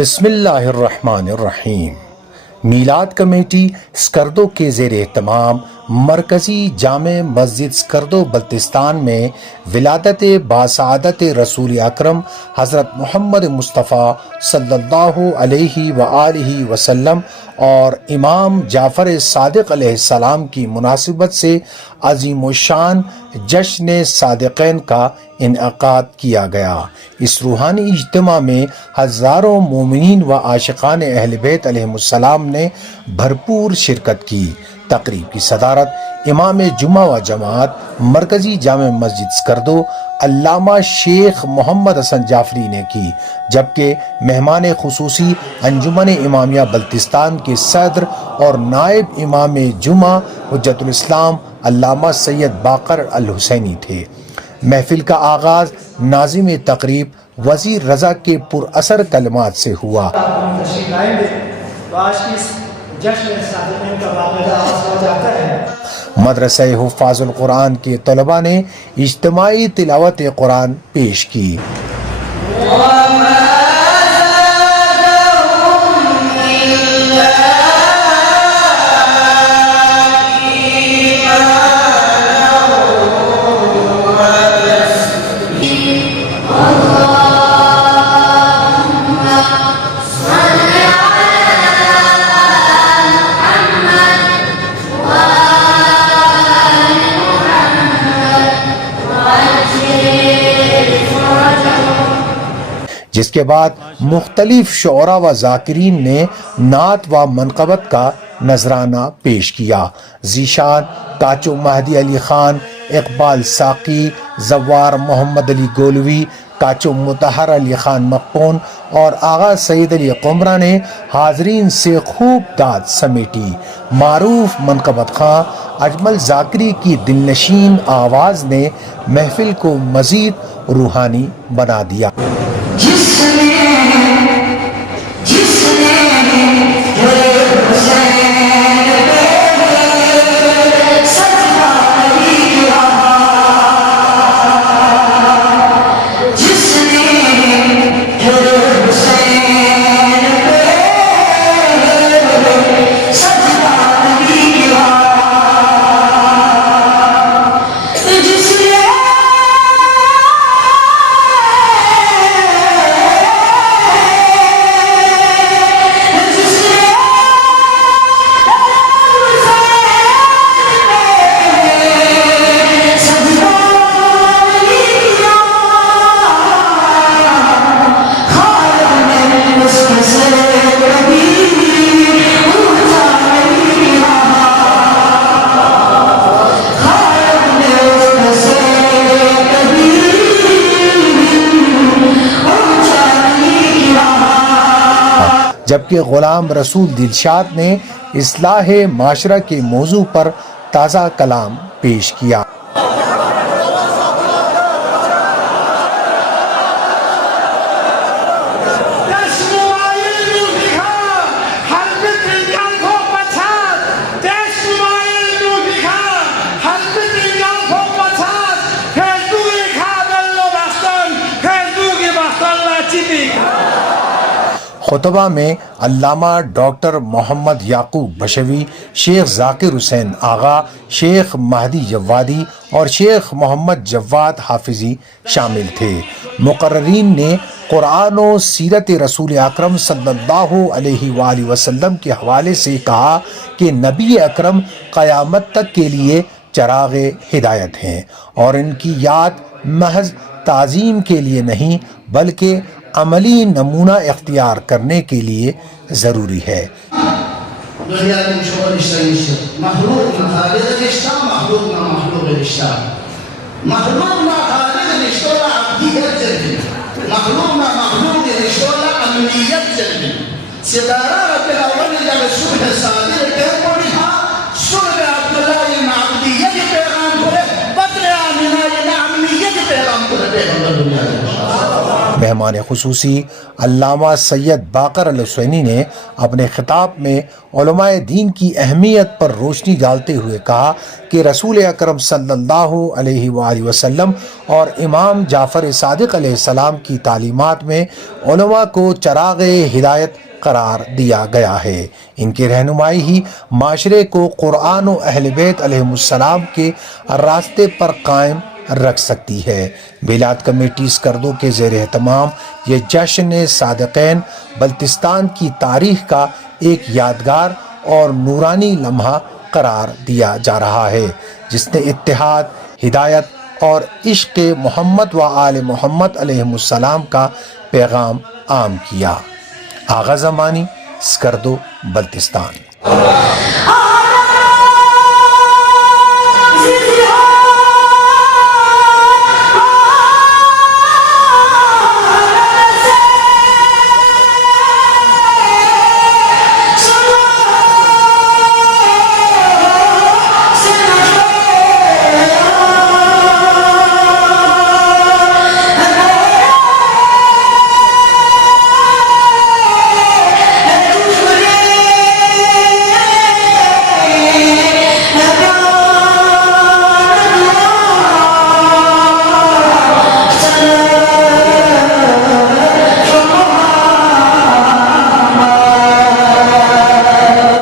بسم اللہ الرحمن الرحیم۔ میلاد کمیٹی اسکردو کے زیر اہتمام مرکزی جامع مسجد اسکردو بلتستان میں ولادت باسعادت رسول اکرم حضرت محمد مصطفیٰ صلی اللہ علیہ وآلہ وسلم اور امام جعفر صادق علیہ السلام کی مناسبت سے عظیم الشان جشن صادقین کا انعقاد کیا گیا۔ اس روحانی اجتماع میں ہزاروں مومنین و عاشقان اہل بیت علیہم السلام نے بھرپور شرکت کی۔ تقریب کی صدارت امام جمعہ و جماعت مرکزی جامع مسجد اسکردو علامہ شیخ محمد حسن جعفری نے کی، جبکہ مہمان خصوصی انجمن امامیہ بلتستان کے صدر اور نائب امام جمعہ حجت الاسلام علامہ سید باقر الحسینی تھے۔ محفل کا آغاز ناظم تقریب وزیر رضا کے پر اثر کلمات سے ہوا۔ مدرسہ حفاظ القرآن کے طلباء نے اجتماعی تلاوت قرآن پیش کی۔ جس کے بعد مختلف شعراء و ذاکرین نے نعت و منقبت کا نذرانہ پیش کیا۔ ذیشان کاچو مہدی علی خان، اقبال ساقی، زوار محمد علی گولوی، کاچو مطہر علی خان مقپون اور آغا سید علی قمرہ نے حاضرین سے خوب داد سمیٹی۔ معروف منقبت خاں اجمل ذاکری کی دلنشین آواز نے محفل کو مزید روحانی بنا دیا۔ جبکہ غلام رسول دلشاد نے اصلاح معاشرہ کے موضوع پر تازہ کلام پیش کیا۔ خطبہ میں علامہ ڈاکٹر محمد یعقوب بشوی، شیخ ذاکر حسین آغا، شیخ مہدی جوادی اور شیخ محمد جواد حافظی شامل تھے۔ مقررین نے قرآن و سیرت رسول اکرم صلی اللہ علیہ وآلہ وسلم کے حوالے سے کہا کہ نبی اکرم قیامت تک کے لیے چراغ ہدایت ہیں اور ان کی یاد محض تعظیم کے لیے نہیں بلکہ عملی نمونہ اختیار کرنے کے لیے ضروری ہے۔ مہمان خصوصی علامہ سید باقر الحسینی نے اپنے خطاب میں علماء دین کی اہمیت پر روشنی ڈالتے ہوئے کہا کہ رسول اکرم صلی اللہ علیہ وآلہ وسلم اور امام جعفر صادق علیہ السلام کی تعلیمات میں علماء کو چراغ ہدایت قرار دیا گیا ہے۔ ان کی رہنمائی ہی معاشرے کو قرآن و اہل بیت علیہ السلام کے راستے پر قائم رکھ سکتی ہے۔ میلاد کمیٹی اسکردو کے زیر اہتمام یہ جشن صادقین بلتستان کی تاریخ کا ایک یادگار اور نورانی لمحہ قرار دیا جا رہا ہے، جس نے اتحاد، ہدایت اور عشق محمد و آل محمد علیہ السلام کا پیغام عام کیا۔ آغا زمانی، اسکردو، بلتستان۔